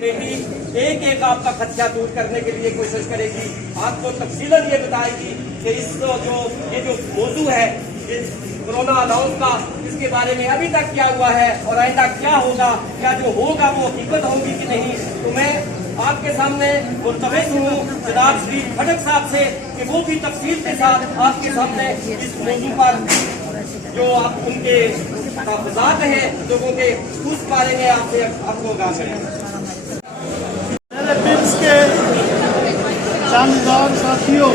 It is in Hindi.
में ही एक एक आपका खदशा दूर करने के लिए कोशिश करेगी। आपको तफसीलन ये बताएगी कि इस ये जो मौजू है इस कोरोना अनाउंस का, इसके बारे में अभी तक क्या हुआ है और आइंदा क्या होगा, क्या जो होगा वो हकीकत होगी कि नहीं। तो मैं आपके सामने मुल्तमस हूँ जनाब श्री खटक साहब से कि वो भी तफसील के साथ आपके सामने इस मौजू पर जो आप उनके तहफ़्ज़ात हैं लोगों के, उस बारे में आपको आगाह करें। मेरे पिल्स के जानदार साथियों,